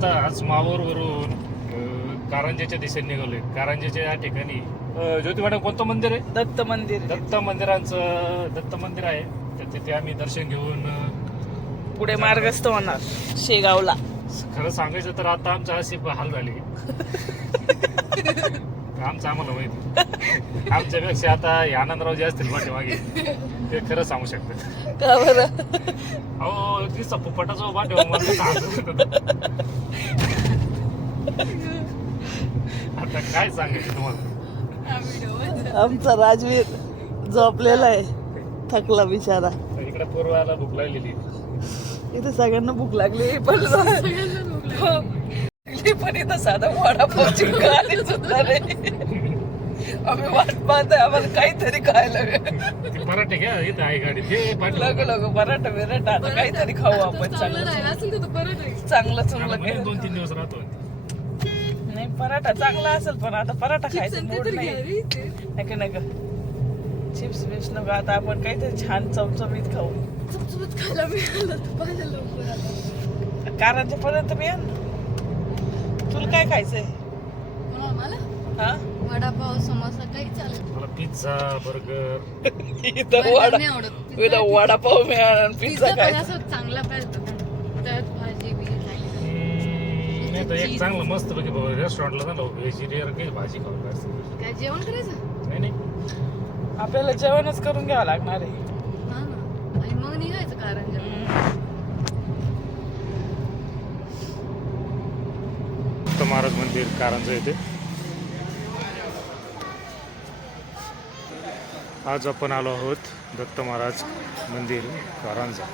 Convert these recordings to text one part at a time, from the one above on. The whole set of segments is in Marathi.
आता आज माहूरवरून कारंजाच्या दिशेने निघालोय. कारंजाच्या या ठिकाणी ज्योती मॅडम कोणतं मंदिर आहे? दत्त मंदिर. दत्त मंदिर आहे. तर तिथे आम्ही दर्शन घेऊन पुढे मार्गस्थ होणार शेगावला. खरं सांगायचं तर आता आमचा असे हाल झाले. आमचं आम्हाला माहिती. आमच्यापेक्षा आता आनंदराव जे असतील पाठीमागे ते खरं सांगू शकतात. का बरं? अहो तिचा पोपटा जो पाठीमागे आता काय सांगायचं तुम्हाला. आमचा राजवीर झोपलेला आहे, थकला बिचारा. इकडे पूर्वाला भूक लागलेली. इथे सगळ्यांना भूक लागली पण इथं साधा वडापावची गाडी सुद्धा नाही. आम्ही वाट पाहतोय आम्हाला काहीतरी खायला. पराठे घ्या, इथं आहे गाडी. लोक पराठा बिराठा आता काहीतरी खाऊ आपण. चांगलं चुरलं 2-3 दिवस राहतो. नाही पराठा चांगला असेल पण आता पराठा खायचं मूड नाही. नका चिप्स बिप्स नको. आता आपण काहीतरी छान चमचमीत खाऊ. खायला मिळालं कारंजा पर्यंत मी आण. तुला काय खायचंय? हा वडापाव समोसा काही चालेल. मला पिझ्झा बर्गर इथं वडापाव मिळाला पिझ्झा काय चांगला पाहिजे त्यात भाजी बिजी नाही तर एक चांगलं मस्त पैकी रेस्टॉरंटला झालं व्हेजिटेरियन काही भाजी खाऊ. काय जेवण करायचं? नाही आपल्याला जेवणच करून घ्यावं लागणार आहे. हा ना. आणि मग निघायचं कारंजा. दत्त महाराज मंदिर कारंजा येथे. आज आपण आलो आहोत दत्त महाराज मंदिर कारंजा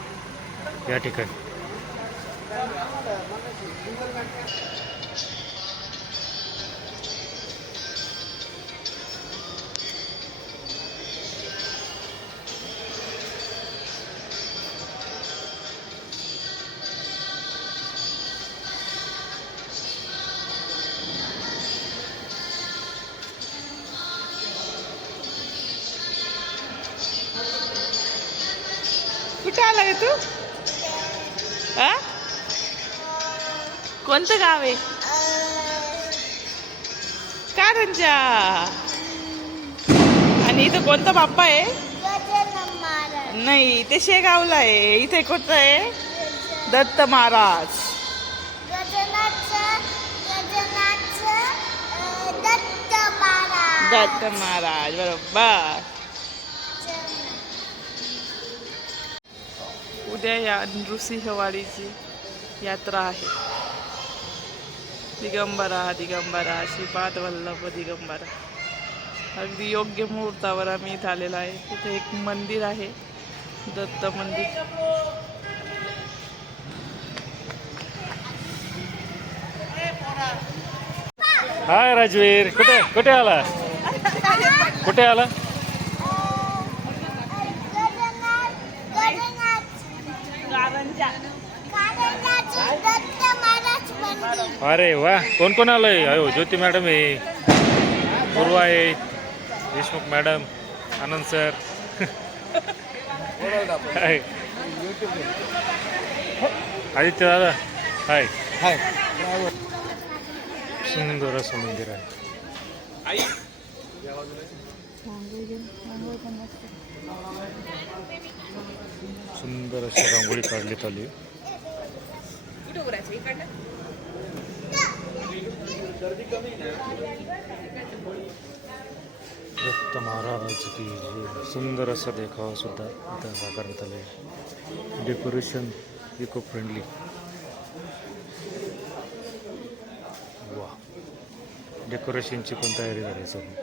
या ठिकाणी. कुठे आला रे तू? हा कोणतं गाव आहे? कारंजा. आणि इथं कोणता बाप्पा आहे? नाही ते शेगावला आहे. इथे कोणतं आहे? दत्त महाराज. दत्त महाराज बरोबर. उद्या या नृसिंहवाडीची यात्रा आहे. दिगंबरा श्रीपाद वल्लभ दिगंबरा. अगदी योग्य मुहूर्तावर आम्ही इथं आलेलो आहे. तिथे एक मंदिर आहे, दत्त मंदिर. हाय राजवीर, कुठे आला? कुठे आला? अरे वा, कोण आलंय? अयो ज्योती मॅडम आहे, पूर्वा आहे, देशमुख मॅडम, आनंद सर. हाय आदित्य दादा. हाय. सुंदर असं मंदिर आहे. सुंदर अशी रांगोळी काढण्यात आली. दत्त महाराज की सुंदर असा देखावा सुद्धा इथं साकारण्यात आले. Decoration eco friendly. वा, डेकोरेशनची पण तयारी झाली सगळी.